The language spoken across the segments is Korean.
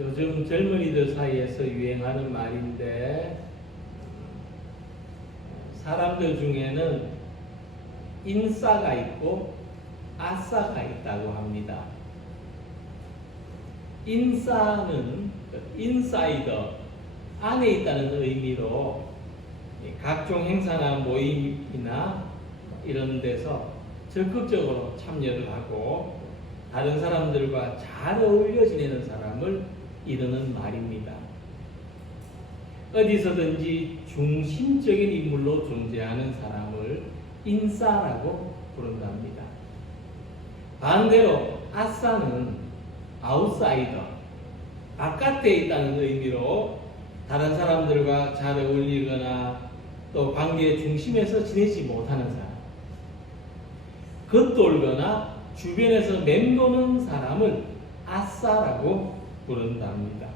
요즘 젊은이들 사이에서 유행하는 말인데, 사람들 중에는 인싸가 있고 아싸가 있다고 합니다. 인싸는 인사이더, 안에 있다는 의미로 각종 행사나 모임이나 이런 데서 적극적으로 참여를 하고 다른 사람들과 잘 어울려 지내는 사람을 이르는 말입니다. 어디서든지 중심적인 인물로 존재하는 사람을 인싸라고 부른답니다. 반대로 아싸는 아웃사이더, 바깥에 있다는 의미로 다른 사람들과 잘 어울리거나 또 관계의 중심에서 지내지 못하는 사람, 겉돌거나 주변에서 맴도는 사람을 아싸라고 부른답니다.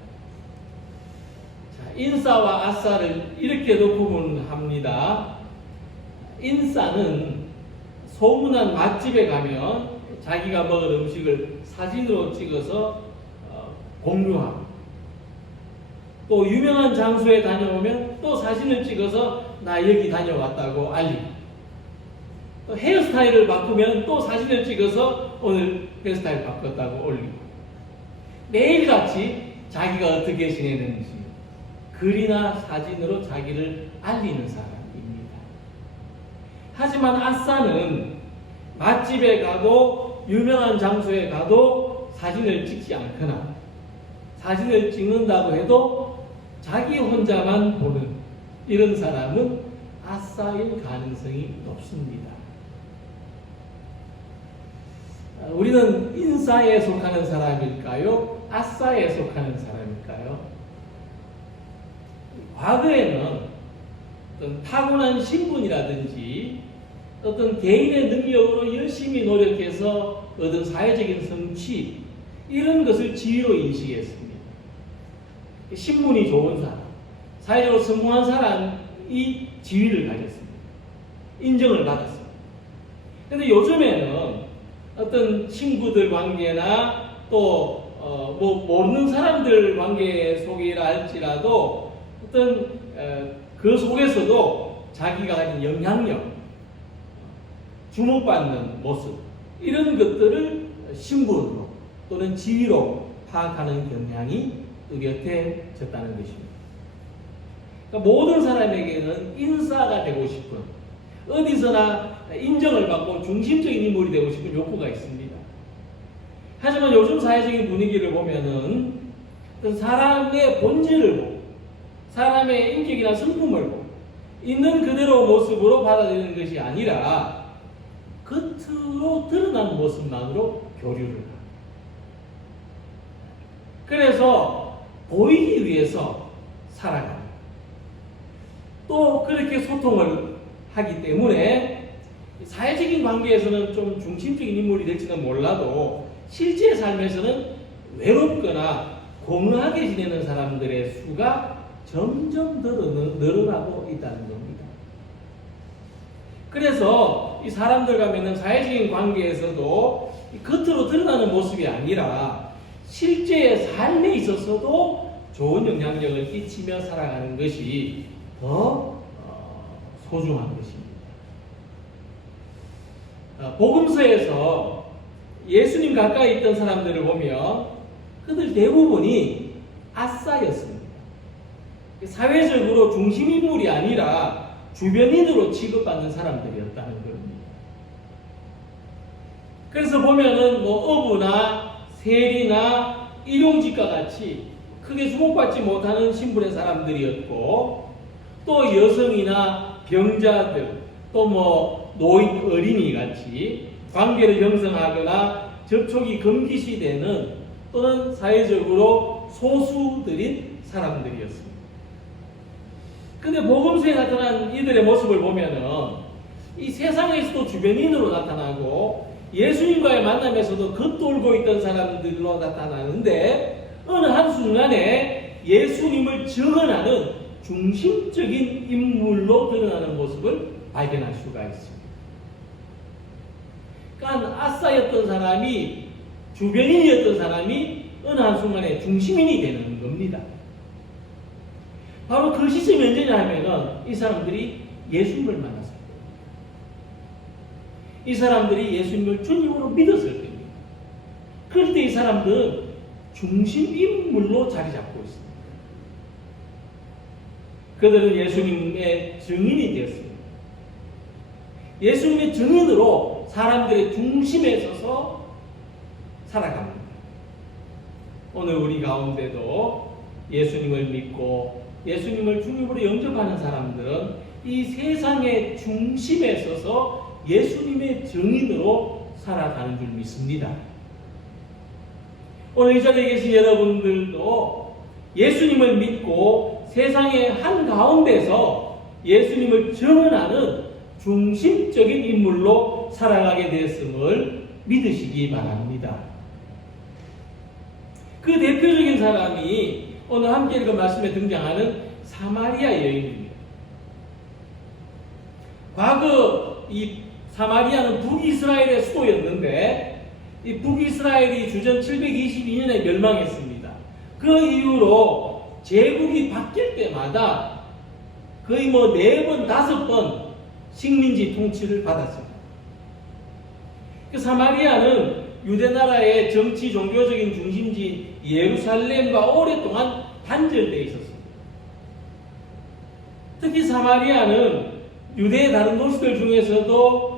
자, 인싸와 아싸를 이렇게도 구분합니다. 인싸는 소문난 맛집에 가면 자기가 먹은 음식을 사진으로 찍어서 공유하고, 또 유명한 장소에 다녀오면 또 사진을 찍어서 나 여기 다녀왔다고 알리고, 또 헤어스타일을 바꾸면 또 사진을 찍어서 오늘 헤어스타일 바꿨다고 올리고, 매일같이 자기가 어떻게 지내는지 글이나 사진으로 자기를 알리는 사람입니다. 하지만 아싸는 맛집에 가도 유명한 장소에 가도 사진을 찍지 않거나, 사진을 찍는다고 해도 자기 혼자만 보는 이런 사람은 아싸일 가능성이 높습니다. 우리는 인싸에 속하는 사람일까요? 아싸에 속하는 사람일까요? 과거에는 어떤 타고난 신분이라든지 어떤 개인의 능력으로 열심히 노력해서 얻은 사회적인 성취, 이런 것을 지위로 인식했습니다. 신분이 좋은 사람, 사회적으로 성공한 사람이 지위를 가졌습니다. 인정을 받았습니다. 그런데 요즘에는 어떤 친구들 관계나 또 모르는 사람들 관계 속이라 할지라도 어떤 그 속에서도 자기가 가진 영향력, 주목받는 모습, 이런 것들을 신분으로 또는 지위로 파악하는 경향이 뚜렷해졌다는 것입니다. 그러니까 모든 사람에게는 인싸가 되고 싶은, 어디서나 인정을 받고 중심적인 인물이 되고 싶은 욕구가 있습니다. 하지만 요즘 사회적인 분위기를 보면은 사람의 본질을 보고, 사람의 인격이나 성품을 보고 있는 그대로 모습으로 받아들이는 것이 아니라 겉으로 드러난 모습만으로 교류를 합니다. 그래서 보이기 위해서 살아갑니다. 또 그렇게 소통을 하기 때문에 사회적인 관계에서는 좀 중심적인 인물이 될지는 몰라도 실제 삶에서는 외롭거나 공허하게 지내는 사람들의 수가 점점 더 늘어나고 있다는 겁니다. 그래서 이 사람들과 맺는 사회적인 관계에서도 겉으로 드러나는 모습이 아니라 실제의 삶에 있어서도 좋은 영향력을 끼치며 살아가는 것이 더 소중한 것입니다. 복음서에서 예수님 가까이 있던 사람들을 보면 그들 대부분이 아싸였습니다. 사회적으로 중심인물이 아니라 주변인으로 취급받는 사람들이었다는 겁니다. 그래서 보면은 어부나 세리나 일용직과 같이 크게 주목받지 못하는 신분의 사람들이었고, 또 여성이나 병자들, 또 노인 어린이 같이 관계를 형성하거나 접촉이 금기시되는 또는 사회적으로 소수들인 사람들이었습니다. 근데 복음서에 나타난 이들의 모습을 보면은 이 세상에서도 주변인으로 나타나고 예수님과의 만남에서도 겉돌고 있던 사람들로 나타나는데, 어느 한순간에 예수님을 증언하는 중심적인 인물로 드러나는 모습을 발견할 수가 있습니다. 그러니까 아싸였던 사람이, 주변인이었던 사람이 어느 한순간에 중심인이 되는 겁니다. 바로 그 시점이 언제냐 하면은 이 사람들이 예수님을 만났을 때, 이 사람들이 예수님을 주님으로 믿었을 때입니다. 그럴 때 이 사람들은 중심 인물로 자리 잡고 있습니다. 그들은 예수님의 증인이 되었습니다. 예수님의 증인으로 사람들의 중심에 서서 살아갑니다. 오늘 우리 가운데도 예수님을 믿고 예수님을 주님으로 영접하는 사람들은 이 세상의 중심에 서서 예수님의 증인으로 살아가는 줄 믿습니다. 오늘 이 자리에 계신 여러분들도 예수님을 믿고 세상의 한가운데서 예수님을 증언하는 중심적인 인물로 살아가게 되었음을 믿으시기 바랍니다. 그 대표적인 사람이 오늘 함께 읽은 말씀에 등장하는 사마리아 여인입니다. 과거 이 사마리아는 북이스라엘의 수도였는데 이 북이스라엘이 주전 722년에 멸망했습니다. 그 이후로 제국이 바뀔 때마다 거의 4번, 5번 식민지 통치를 받았습니다. 그 사마리아는 유대나라의 정치 종교적인 중심지 예루살렘과 오랫동안 단절되어 있었습니다. 특히 사마리아는 유대의 다른 도시들 중에서도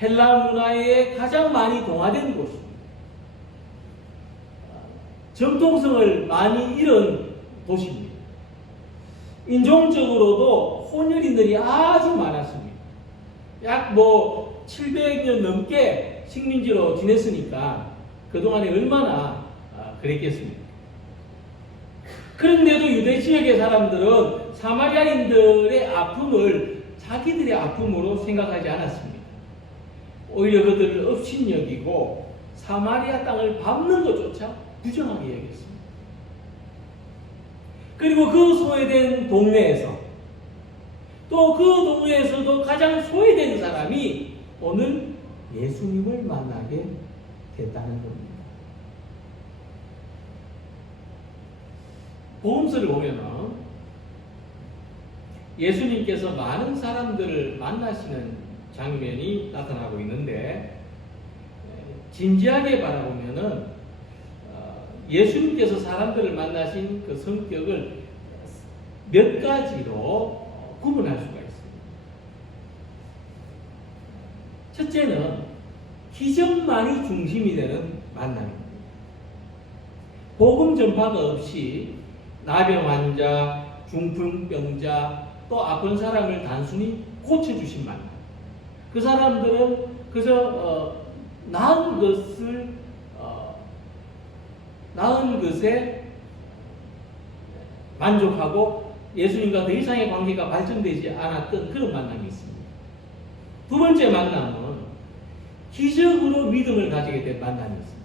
헬라 문화에 가장 많이 동화된 곳입니다. 정통성을 많이 잃은 도시입니다. 인종적으로도 혼혈인들이 아주 많았습니다. 약 700년 넘게 식민지로 지냈으니까 그동안에 얼마나 그랬겠습니까? 그런데도 유대 지역의 사람들은 사마리아인들의 아픔을 자기들의 아픔으로 생각하지 않았습니다. 오히려 그들을 업신여기고 사마리아 땅을 밟는 것조차 부정하게 여겼습니다. 그리고 그 소외된 동네에서 또 그 동네에서도 가장 소외된 사람이 오늘 예수님을 만나게 됐다는 겁니다. 복음서를 보면은 예수님께서 많은 사람들을 만나시는 장면이 나타나고 있는데 진지하게 바라보면은 예수님께서 사람들을 만나신 그 성격을 몇 가지로 구분할 수가 있습니다. 첫째는 기적만이 중심이 되는 만남입니다. 복음 전파가 없이 나병 환자, 중풍병자, 또 아픈 사람을 단순히 고쳐주신 만남. 그 사람들은 그저 나은 것에 만족하고 예수님과 더 이상의 관계가 발전되지 않았던 그런 만남이 있습니다. 두 번째 만남은 기적으로 믿음을 가지게 된 만남이 있습니다.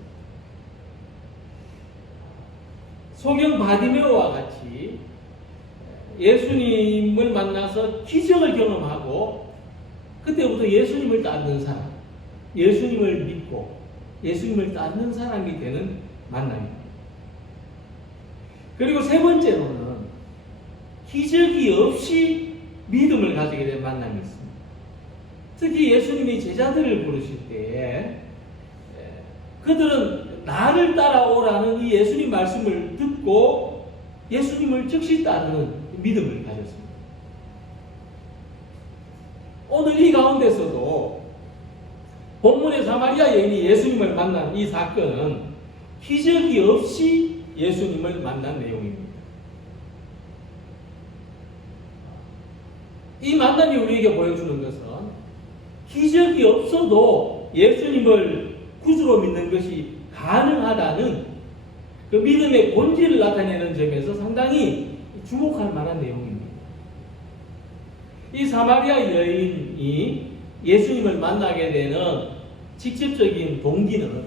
소경 바디메오와 같이 예수님을 만나서 기적을 경험하고 그때부터 예수님을 따르는 사람, 예수님을 믿고 예수님을 따르는 사람이 되는 만남입니다. 그리고 세 번째로는 기적이 없이 믿음을 가지게 된 만남이 있습니다. 특히 예수님이 제자들을 부르실 때에 그들은 나를 따라오라는 이 예수님 말씀을 듣고 예수님을 즉시 따르는 믿음을 가졌습니다. 오늘 이 가운데서도 본문의 사마리아 여인이 예수님을 만난 이 사건은 기적이 없이 예수님을 만난 내용입니다. 이 만남이 우리에게 보여주는 것은 기적이 없어도 예수님을 구주로 믿는 것이 가능하다는 그 믿음의 본질을 나타내는 점에서 상당히 주목할 만한 내용입니다. 이 사마리아 여인이 예수님을 만나게 되는 직접적인 동기는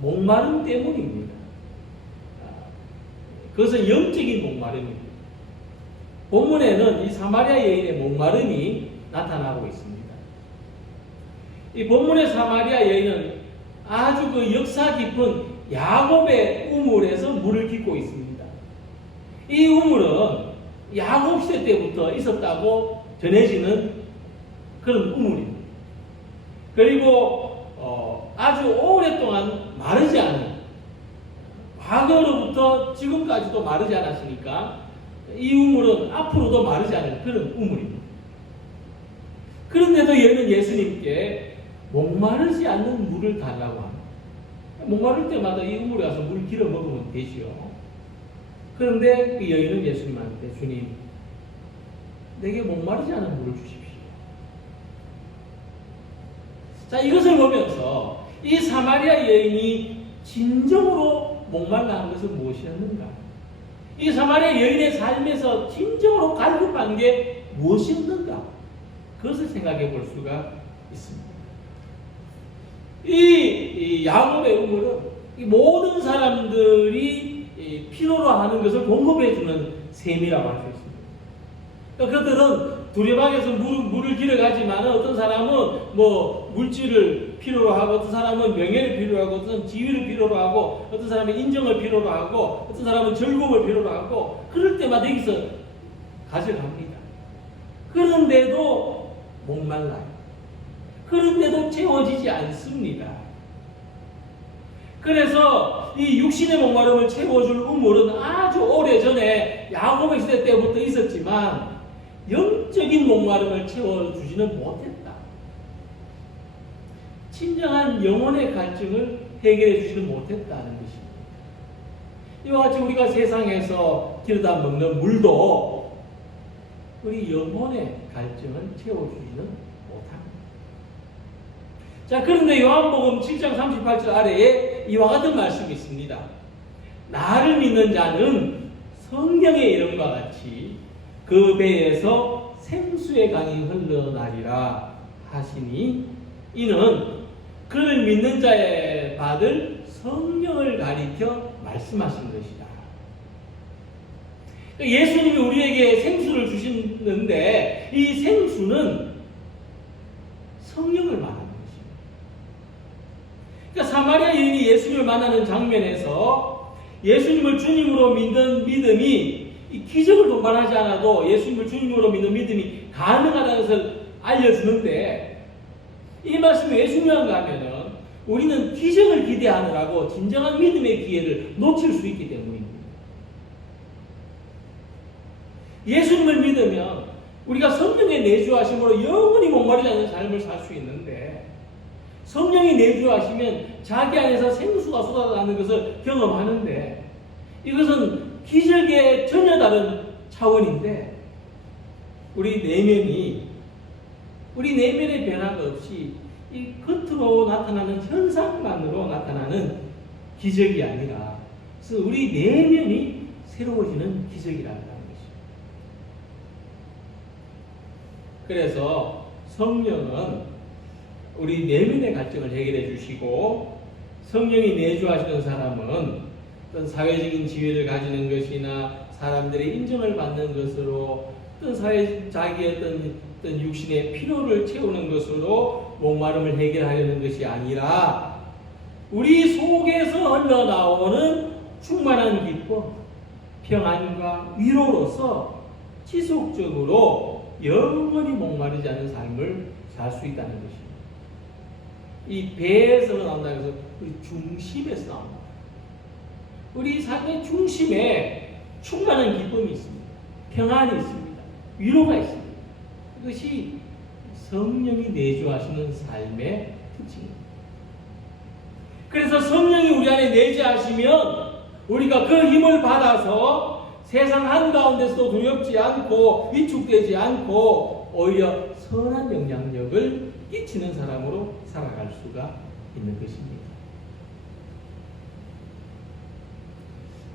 목마름 때문입니다. 그것은 영적인 목마름입니다. 본문에는 이 사마리아 여인의 목마름이 나타나고 있습니다. 이 본문의 사마리아 여인은 아주 그 역사 깊은 야곱의 우물에서 물을 깃고 있습니다. 이 우물은 야곱 시대 때부터 있었다고 전해지는 그런 우물입니다. 그리고 아주 오랫동안 마르지 않은, 과거로부터 지금까지도 마르지 않았으니까 이 우물은 앞으로도 마르지 않을 그런 우물입니다. 그런데도 얘는 예수님께 목마르지 않는 물을 달라고 합니다. 목마를 때마다 이 우물에 가서 물 길어 먹으면 되지요. 그런데 그 여인은 예수님한테, 주님, 내게 목마르지 않은 물을 주십시오. 자, 이것을 보면서 이 사마리아 여인이 진정으로 목말라 한 것은 무엇이었는가? 이 사마리아 여인의 삶에서 진정으로 갈급한 게 무엇이었는가? 그것을 생각해 볼 수가 있습니다. 이 야곱의 우물은 이 모든 사람들이 필요로 하는 것을 공급해 주는 셈이라고 할 수 있습니다. 그러니까 그들은 두레박에서 물을 길어가지만 어떤 사람은 뭐 물질을 필요로 하고, 어떤 사람은 명예를 필요로 하고, 어떤 사람은 지위를 필요로 하고, 어떤 사람은 인정을 필요로 하고, 어떤 사람은 즐거움을 필요로 하고, 그럴 때마다 여기서 가져갑니다. 그런데도 목말라요. 그런데도 채워지지 않습니다. 그래서 이 육신의 목마름을 채워줄 우물은 아주 오래전에 야곱의 시대 때부터 있었지만 영적인 목마름을 채워주지는 못했다. 진정한 영혼의 갈증을 해결해 주지는 못했다는 것입니다. 이와 같이 우리가 세상에서 기르다 먹는 물도 우리 영혼의 갈증을 채워주지는 못합니다. 자, 그런데 요한복음 7장 38절 아래에 이와 같은 말씀이 있습니다. 나를 믿는 자는 성경의 이름과 같이 그 배에서 생수의 강이 흘러나리라 하시니, 이는 그를 믿는 자에 받을 성령을 가리켜 말씀하신 것이다. 예수님이 우리에게 생수를 주시는데 이 생수는 성령을 말하는 것입니다. 그러니까 사마리아 여인이 예수님을 만나는 장면에서 예수님을 주님으로 믿는 믿음이 이 기적을 동반하지 않아도 예수님을 주님으로 믿는 믿음이 가능하다는 것을 알려주는데, 이 말씀이 왜 중요한가 하면은 우리는 기적을 기대하느라고 진정한 믿음의 기회를 놓칠 수 있기 때문입니다. 예수님을 믿으면 우리가 성령의 내주하심으로 영원히 목마르지 않는 삶을 살 수 있는데, 성령이 내주하시면 자기 안에서 생수가 쏟아나는 것을 경험하는데, 이것은 기적의 전혀 다른 차원인데, 우리 내면의 변화가 없이 이 겉으로 나타나는 현상만으로 나타나는 기적이 아니라, 그래서 우리 내면이 새로워지는 기적이라는 것입니다. 그래서 성령은 우리 내면의 갈증을 해결해 주시고, 성령이 내주하시는 사람은 어떤 사회적인 지위를 가지는 것이나 사람들의 인정을 받는 것으로, 어떤 자기의 어떤 육신의 필요를 채우는 것으로 목마름을 해결하려는 것이 아니라 우리 속에서 흘러나오는 충만한 기쁨, 평안과 위로로서 지속적으로 영원히 목마르지 않는 삶을 살 수 있다는 것입니다. 이 배에서 나온다 해서 우리 중심에서 나온다. 우리 삶의 중심에 충만한 기쁨이 있습니다. 평안이 있습니다. 위로가 있습니다. 이것이 성령이 내주하시는 삶의 특징입니다. 그래서 성령이 우리 안에 내주하시면 우리가 그 힘을 받아서 세상 한가운데서도 두렵지 않고 위축되지 않고 오히려 선한 영향력을 끼치는 사람으로 살아갈 수가 있는 것입니다.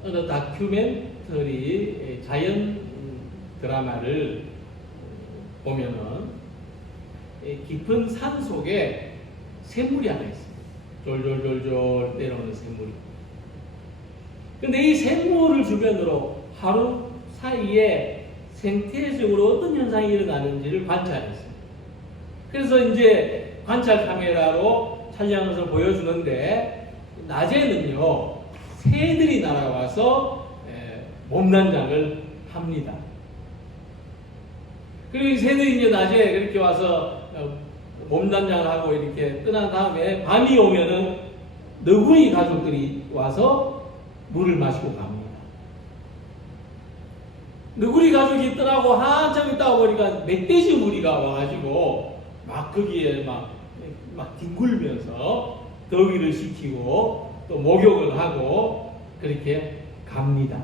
어느 다큐멘터리 자연 드라마를 보면은 깊은 산 속에 샘물이 하나 있습니다. 졸졸졸졸 내려오는 샘물이. 근데 이 샘물을 주변으로 하루 사이에 생태적으로 어떤 현상이 일어나는지를 관찰했습니다. 그래서 이제 관찰 카메라로 촬영해서 보여주는데, 낮에는요 새들이 날아와서 몸단장을 합니다. 그리고 이 새들이 이제 낮에 그렇게 와서 몸단장을 하고 이렇게 떠난 다음에 밤이 오면은 너구리 가족들이 와서 물을 마시고 갑니다. 너구리 가족이 떠나고 한참 있다가 보니까 멧돼지 무리가 와가지고 막 거기에 막 뒹굴면서 더위를 식히고 또 목욕을 하고 그렇게 갑니다.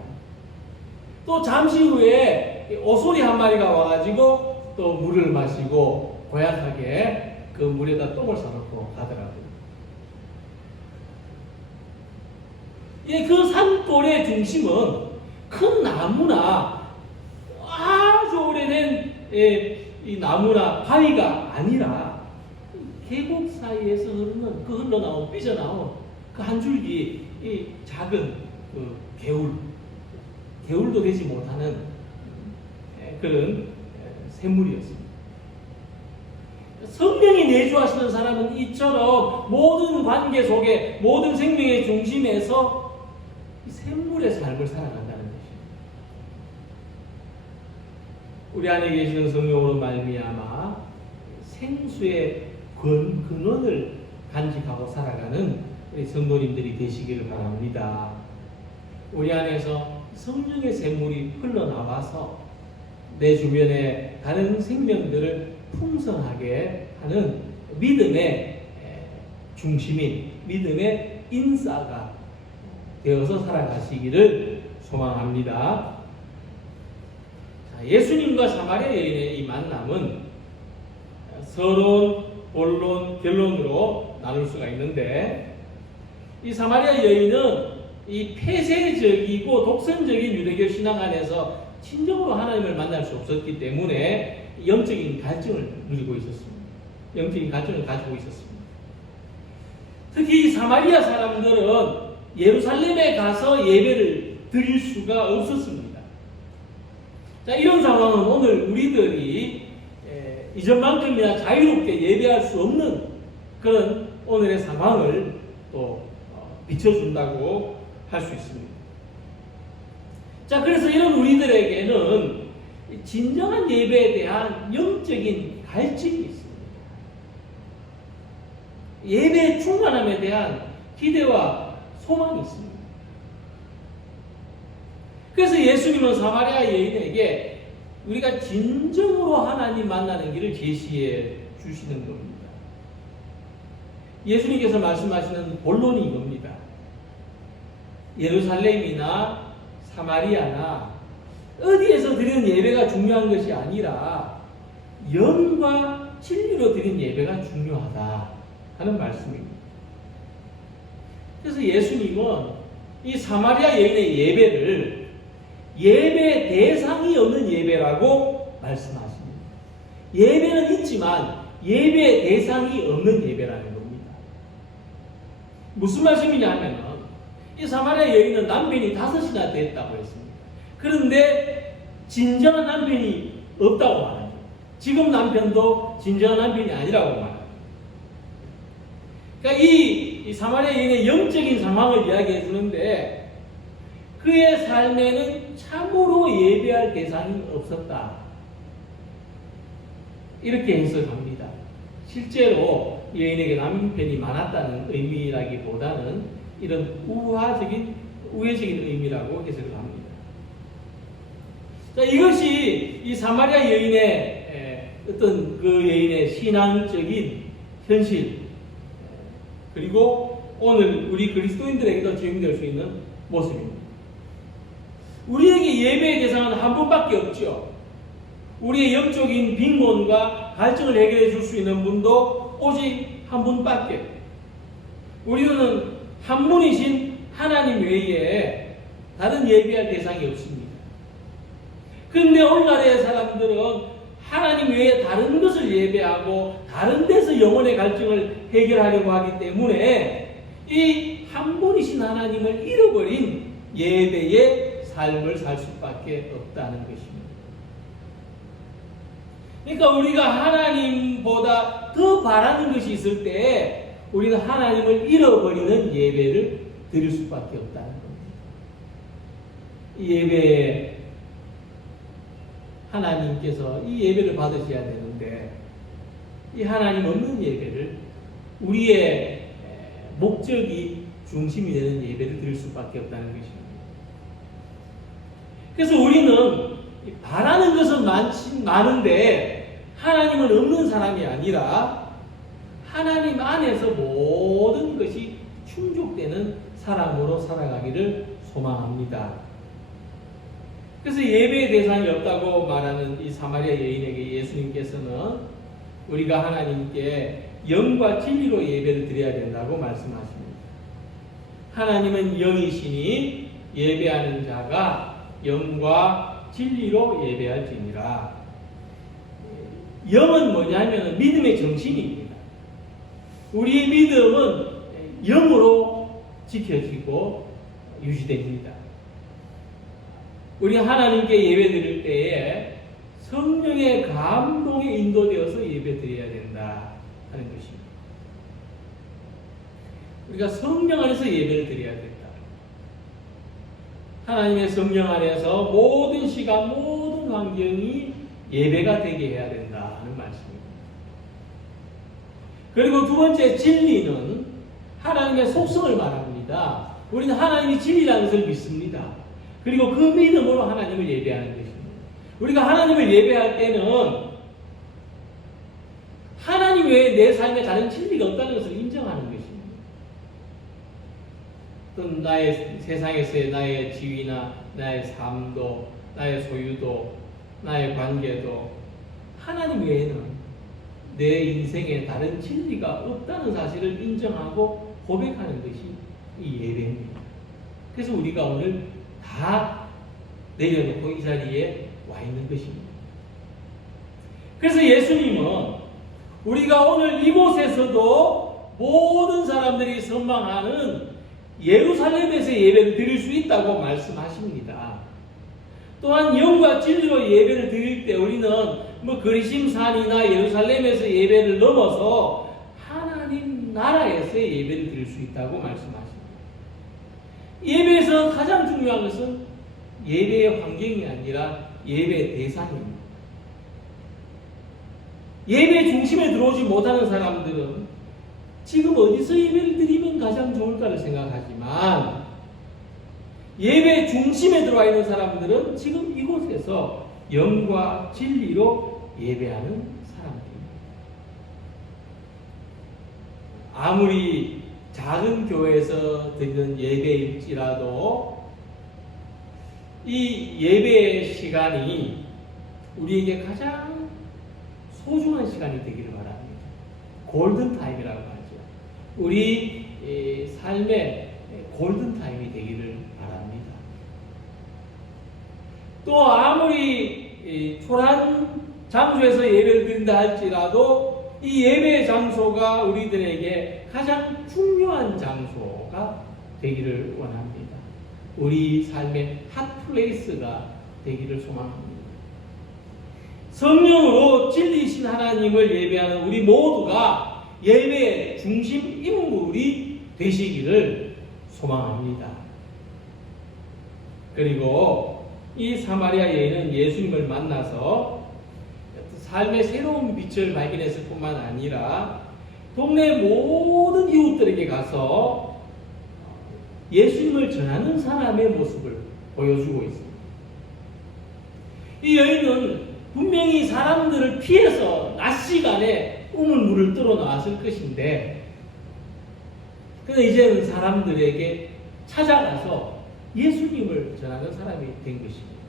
또 잠시 후에 오소리 한 마리가 와가지고 또 물을 마시고 고약하게 그 물에다 똥을 싸놓고 가더라고요. 예, 그 산골의 중심은 큰 나무나 아주 오래된 이 나무나 바위가 아니라 계곡 사이에서 흐르는 그 흘러나온 삐져나온 그 한 줄기 이 작은 그 개울도 되지 못하는 그런 샘물이었습니다. 성령이 내주하시는 사람은 이처럼 모든 관계 속에 모든 생명의 중심에서 샘물의 삶을 살아간다는 것입니다. 우리 안에 계시는 성령으로 말미암아 생수의 근원을 간직하고 살아가는 우리 성도님들이 되시기를 바랍니다. 우리 안에서 성령의 샘물이 흘러나와서 내 주변의 다른 생명들을 풍성하게 하는 믿음의 중심인 믿음의 인싸가 되어서 살아가시기를 소망합니다. 자, 예수님과 사마리아 여인의 이 만남은 서론, 본론, 결론으로 나눌 수가 있는데 이 사마리아 여인은 이 폐쇄적이고 독선적인 유대교 신앙 안에서 진정으로 하나님을 만날 수 없었기 때문에 영적인 갈증을 누리고 있었습니다. 영적인 갈증을 가지고 있었습니다. 특히 이 사마리아 사람들은 예루살렘에 가서 예배를 드릴 수가 없었습니다. 자, 이런 상황은 오늘 우리들이 이전만큼이나 자유롭게 예배할 수 없는 그런 오늘의 상황을 또 비춰준다고 할 수 있습니다. 자, 그래서 이런 우리들에게는 진정한 예배에 대한 영적인 갈증이 있습니다. 예배의 충만함에 대한 기대와 소망이 있습니다. 그래서 예수님은 사마리아 여인에게 우리가 진정으로 하나님 만나는 길을 제시해 주시는 겁니다. 예수님께서 말씀하시는 본론이 이겁니다. 예루살렘이나 사마리아나 어디에서 드리는 예배가 중요한 것이 아니라 영과 진리로 드리는 예배가 중요하다 하는 말씀입니다. 그래서 예수님은 이 사마리아 여인의 예배를 예배 대상이 없는 예배라고 말씀하십니다. 예배는 있지만 예배 대상이 없는 예배라는 겁니다. 무슨 말씀이냐 하면은 이 사마리아 여인은 남편이 5이나 됐다고 했습니다. 그런데 진정한 남편이 없다고 말합니다. 지금 남편도 진정한 남편이 아니라고 말합니다. 그러니까 이 사마리아 여인의 영적인 상황을 이야기해 주는데 그의 삶에는 참으로 예배할 대상이 없었다. 이렇게 해석합니다. 실제로 여인에게 남편이 많았다는 의미라기보다는 이런 우회적인 의미라고 해석을 합니다. 자, 이것이 이 사마리아 여인의 어떤 그 여인의 신앙적인 현실 그리고 오늘 우리 그리스도인들에게도 적용될 수 있는 모습입니다. 우리에게 예배의 대상은 한 분밖에 없죠. 우리의 영적인 빈곤과 갈증을 해결해 줄 수 있는 분도 오직 한 분밖에. 우리는 한 분이신 하나님 외에 다른 예배할 대상이 없습니다. 그런데 오늘날의 사람들은 하나님 외에 다른 것을 예배하고 다른 데서 영혼의 갈증을 해결하려고 하기 때문에 이 한 분이신 하나님을 잃어버린 예배의 삶을 살 수밖에 없다는 것입니다. 그러니까 우리가 하나님보다 더 바라는 것이 있을 때 우리는 하나님을 잃어버리는 예배를 드릴 수밖에 없다는 겁니다. 이 예배에 하나님께서 이 예배를 받으셔야 되는데 이 하나님 없는 예배를 우리의 목적이 중심이 되는 예배를 드릴 수밖에 없다는 것입니다. 그래서 우리는 바라는 것은 많은데 하나님은 없는 사람이 아니라 하나님 안에서 모든 것이 충족되는 사람으로 살아가기를 소망합니다. 그래서 예배의 대상이 없다고 말하는 이 사마리아 여인에게 예수님께서는 우리가 하나님께 영과 진리로 예배를 드려야 된다고 말씀하십니다. 하나님은 영이시니 예배하는 자가 영과 진리로 예배할지니라. 영은 뭐냐면 믿음의 정신입니다. 우리의 믿음은 영으로 지켜지고 유지됩니다. 우리 하나님께 예배 드릴 때에 성령의 감동에 인도되어서 예배 드려야 된다 하는 것입니다. 우리가 성령 안에서 예배를 드려야 된다. 하나님의 성령 안에서 모든 시간, 모든 환경이 예배가 되게 해야 된다 하는 말씀입니다. 그리고 두 번째 진리는 하나님의 속성을 말합니다. 우리는 하나님이 진리라는 것을 믿습니다. 그리고 그 믿음으로 하나님을 예배하는 것입니다. 우리가 하나님을 예배할 때는 하나님 외에 내 삶에 다른 진리가 없다는 것을 인정하는 것입니다. 또 나의 세상에서의 나의 지위나 나의 삶도, 나의 소유도, 나의 관계도 하나님 외에는 내 인생에 다른 진리가 없다는 사실을 인정하고 고백하는 것이 이 예배입니다. 그래서 우리가 오늘 다 내려놓고 이 자리에 와 있는 것입니다. 그래서 예수님은 우리가 오늘 이곳에서도 모든 사람들이 선망하는 예루살렘에서 예배를 드릴 수 있다고 말씀하십니다. 또한 영과 진리로 예배를 드릴 때 우리는 그리심산이나 예루살렘에서 예배를 넘어서 하나님 나라에서 예배를 드릴 수 있다고 말씀하십니다. 예배에서 가장 중요한 것은 예배의 환경이 아니라 예배 대상입니다. 예배 중심에 들어오지 못하는 사람들은 지금 어디서 예배를 드리면 가장 좋을까를 생각하지만 예배 중심에 들어와 있는 사람들은 지금 이곳에서 영과 진리로 예배하는 사람들입니다. 아무리 작은 교회에서 드리는 예배일지라도 이 예배의 시간이 우리에게 가장 소중한 시간이 되기를 바랍니다. 골든타임이라고 하죠. 우리 삶의 골든타임이 되기를 바랍니다. 또 아무리 초라한 장소에서 예배를 드린다 할지라도 이 예배 장소가 우리들에게 가장 중요한 장소가 되기를 원합니다. 우리 삶의 핫플레이스가 되기를 소망합니다. 성령으로 진리이신 하나님을 예배하는 우리 모두가 예배의 중심 인물이 되시기를 소망합니다. 그리고 이 사마리아 여인은 예수님을 만나서 삶의 새로운 빛을 발견했을 뿐만 아니라 동네 모든 이웃들에게 가서 예수님을 전하는 사람의 모습을 보여주고 있습니다. 이 여인은 분명히 사람들을 피해서 낮 시간에 우물물을 뚫어 나왔을 것인데 그런데 이제는 사람들에게 찾아가서 예수님을 전하는 사람이 된 것입니다.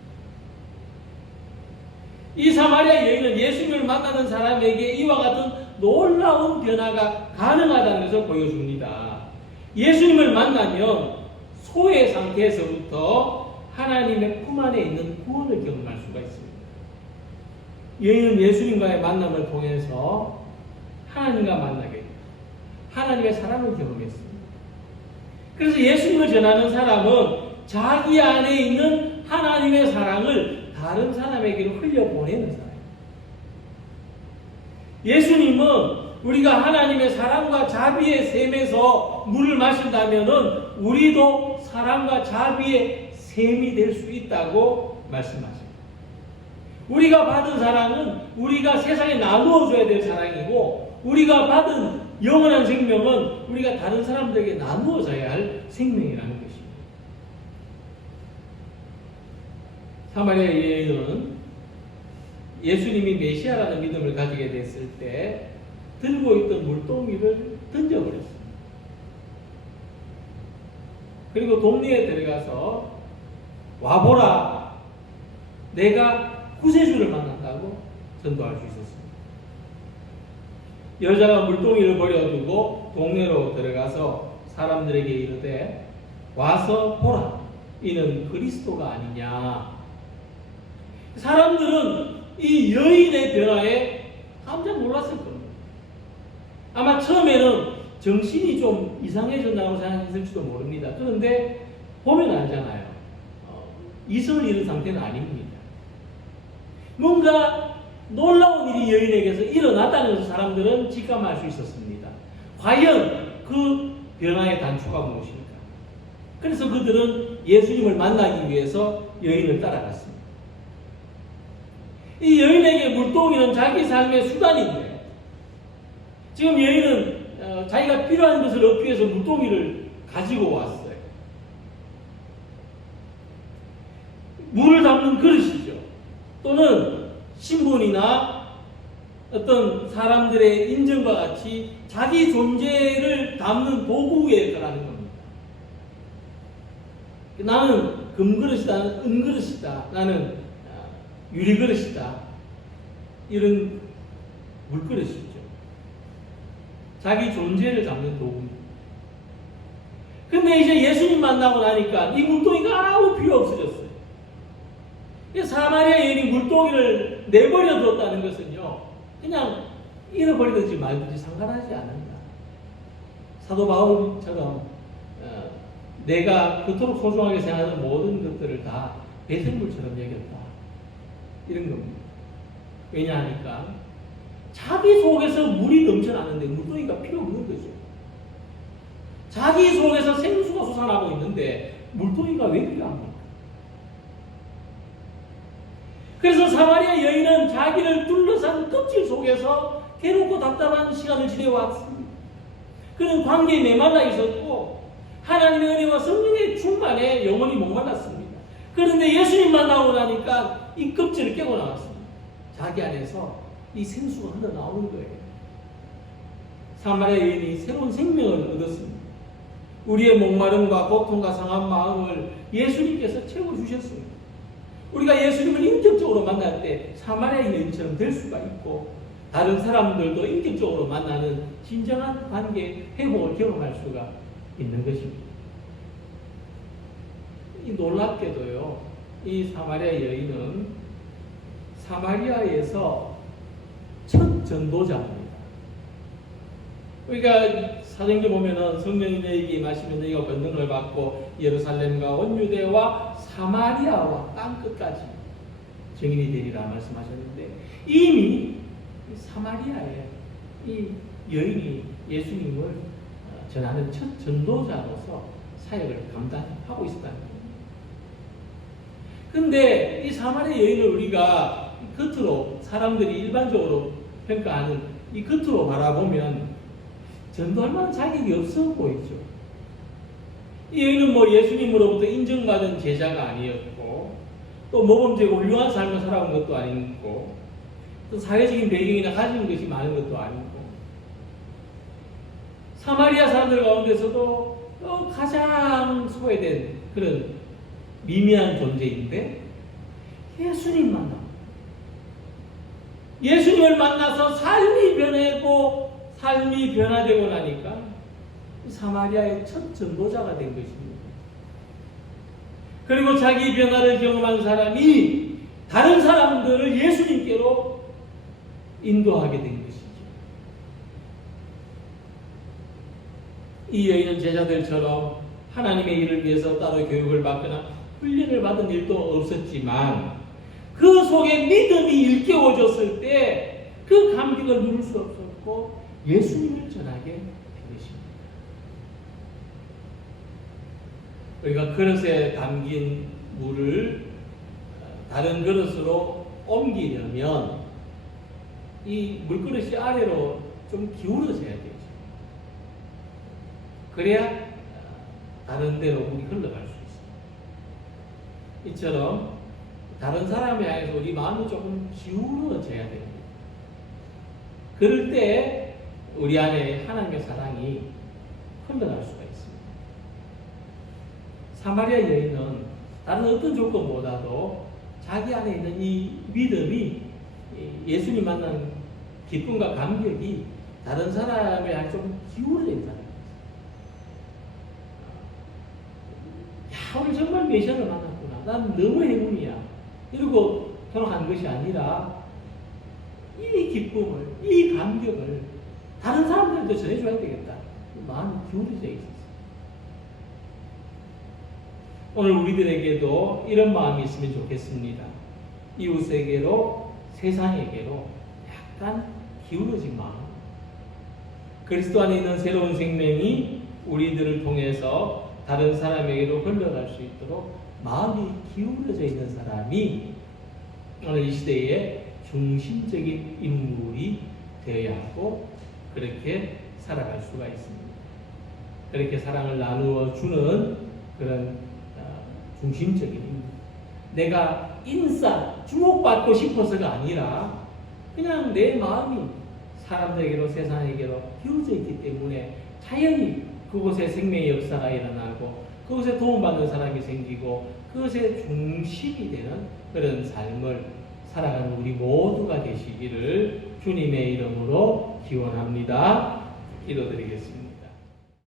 이 사마리아 여인은 예수님을 만나는 사람에게 이와 같은 놀라운 변화가 가능하다는 것을 보여줍니다. 예수님을 만나면 소의 상태에서부터 하나님의 품 안에 있는 구원을 경험할 수가 있습니다. 여인은 예수님과의 만남을 통해서 하나님과 만나게 됩니다. 하나님의 사랑을 경험했습니다. 그래서 예수님을 전하는 사람은 자기 안에 있는 하나님의 사랑을 다른 사람에게로 흘려보내는 사람입니다. 예수님은 우리가 하나님의 사랑과 자비의 샘에서 물을 마신다면은 우리도 사랑과 자비의 샘이 될 수 있다고 말씀하십니다. 우리가 받은 사랑은 우리가 세상에 나누어 줘야 될 사랑이고, 우리가 받은 영원한 생명은 우리가 다른 사람들에게 나누어 줘야 할 생명이라는 것입니다. 사마리아 여인은 예수님이 메시아라는 믿음을 가지게 됐을 때 들고 있던 물동이를 던져버렸습니다. 그리고 동네에 들어가서 와보라, 내가 구세주를 만난다고 전도할 수 있었습니다. 여자가 물동이를 버려두고 동네로 들어가서 사람들에게 이르되 와서 보라, 이는 그리스도가 아니냐. 사람들은 이 여인의 변화에 깜짝 놀랐을 겁니다. 아마 처음에는 정신이 좀 이상해졌다고 생각했을지도 모릅니다. 그런데 보면 알잖아요. 이성을 잃은 상태는 아닙니다. 뭔가 놀라운 일이 여인에게서 일어났다는 것을 사람들은 직감할 수 있었습니다. 과연 그 변화의 단초가 무엇일까? 그래서 그들은 예수님을 만나기 위해서 여인을 따라갔습니다. 이 여인에게 물동이는 자기 삶의 수단인데, 지금 여인은 자기가 필요한 것을 얻기 위해서 물동이를 가지고 왔어요. 물을 담는 그릇이죠. 또는 신분이나 어떤 사람들의 인정과 같이 자기 존재를 담는 도구에 해당하는 겁니다. 나는 금그릇이다, 나는 은그릇이다, 나는 유리그릇이다, 이런 물그릇이죠. 자기 존재를 담는 도구입니다. 근데 이제 예수님 만나고 나니까 이 물동이가 아무 필요 없어졌어요. 사마리아 여인이 물동이를 내버려 뒀다는 것은요, 그냥 잃어버리든지 말든지 상관하지 않는다. 사도 바울처럼 내가 그토록 소중하게 생각하는 모든 것들을 다 배설물처럼 여겼다, 이런 겁니다. 왜냐하니까 자기 속에서 물이 넘쳐나는데 물동이가 필요 없는 거죠. 자기 속에서 생수가 솟아나고 있는데 물동이가 왜 필요합니까? 그래서 사마리아 여인은 자기를 둘러싼 껍질 속에서 괴롭고 답답한 시간을 지내왔습니다. 그는 관계에 메말라 있었고 하나님의 은혜와 성령의 충만에 영원히 목말랐습니다. 그런데 예수님 만나고 나니까 이 껍질을 깨고 나왔습니다. 자기 안에서 이 생수가 흘러나오는 거예요. 사마리아 여인이 새로운 생명을 얻었습니다. 우리의 목마름과 고통과 상한 마음을 예수님께서 채워주셨습니다. 우리가 예수님을 인격적으로 만날 때 사마리아 여인처럼 될 수가 있고, 다른 사람들도 인격적으로 만나는 진정한 관계 회복을 경험할 수가 있는 것입니다. 이 놀랍게도요, 이 사마리아 여인은 사마리아에서 첫 전도자입니다. 우리가 사도행전 보면은 성령이 너희에게 임하시면 너희가 권능을 받고 예루살렘과 온 유대와 사마리아와 땅끝까지 증인이 되리라 말씀하셨는데, 이미 사마리아에 이 여인이 예수님을 전하는 첫 전도자로서 사역을 감당하고 있었다는 겁니다. 근데 이 사마리아 여인을 우리가 겉으로 사람들이 일반적으로 평가하는 이 겉으로 바라보면 전도할 만한 자격이 없어 보이죠. 이 여인은 뭐 예수님으로부터 인정받은 제자가 아니었고, 또 모범되고 훌륭한 삶을 살아온 것도 아니고, 또 사회적인 배경이나 가진 것이 많은 것도 아니고, 사마리아 사람들 가운데서도 가장 소외된 그런 미미한 존재인데, 예수님 만나. 예수님을 만나서 삶이 변하고 삶이 변화되고 나니까 사마리아의 첫 전도자가 된 것입니다. 그리고 자기 변화를 경험한 사람이 다른 사람들을 예수님께로 인도하게 된 것이죠. 이 여인은 제자들처럼 하나님의 일을 위해서 따로 교육을 받거나 훈련을 받은 일도 없었지만, 그 속에 믿음이 일깨워졌을 때 그 감격을 누릴 수 없었고 예수님을 전하게 되십니다. 우리가 그릇에 담긴 물을 다른 그릇으로 옮기려면 이 물그릇이 아래로 좀 기울어져야 되죠. 그래야 다른 데로 물이 흘러갈 수 있습니다. 이처럼 다른 사람에 향해서 우리 마음이 조금 기울어져야 됩니다. 그럴 때 우리 안에 하나님의 사랑이 흘러갈 수가 있습니다. 사마리아 여인은 다른 어떤 조건보다도 자기 안에 있는 이 믿음이, 예수님 만난 기쁨과 감격이 다른 사람에 향해 좀 기울어져 있다는 거예요. 야, 오늘 정말 메시아를 만났구나. 난 너무 행운이야. 이러고 돌아간 것이 아니라 이 기쁨을, 이 감격을 다른 사람들도 전해줘야 되겠다. 마음이 기울어져 있었어요. 오늘 우리들에게도 이런 마음이 있으면 좋겠습니다. 이웃에게로, 세상에게로 약간 기울어진 마음. 그리스도 안에 있는 새로운 생명이 우리들을 통해서 다른 사람에게로 흘러갈 수 있도록 마음이 기울어져 있는 사람이 오늘 이 시대의 중심적인 인물이 되어야 하고, 그렇게 살아갈 수가 있습니다. 그렇게 사랑을 나누어 주는 그런 중심적인 인물. 내가 인싸, 주목받고 싶어서가 아니라 그냥 내 마음이 사람들에게로, 세상에게로 기울어져 있기 때문에 자연히 그곳에 생명의 역사가 일어나고 그것에 도움받는 사람이 생기고 그것의 중심이 되는 그런 삶을 살아가는 우리 모두가 되시기를 주님의 이름으로 기원합니다. 기도드리겠습니다.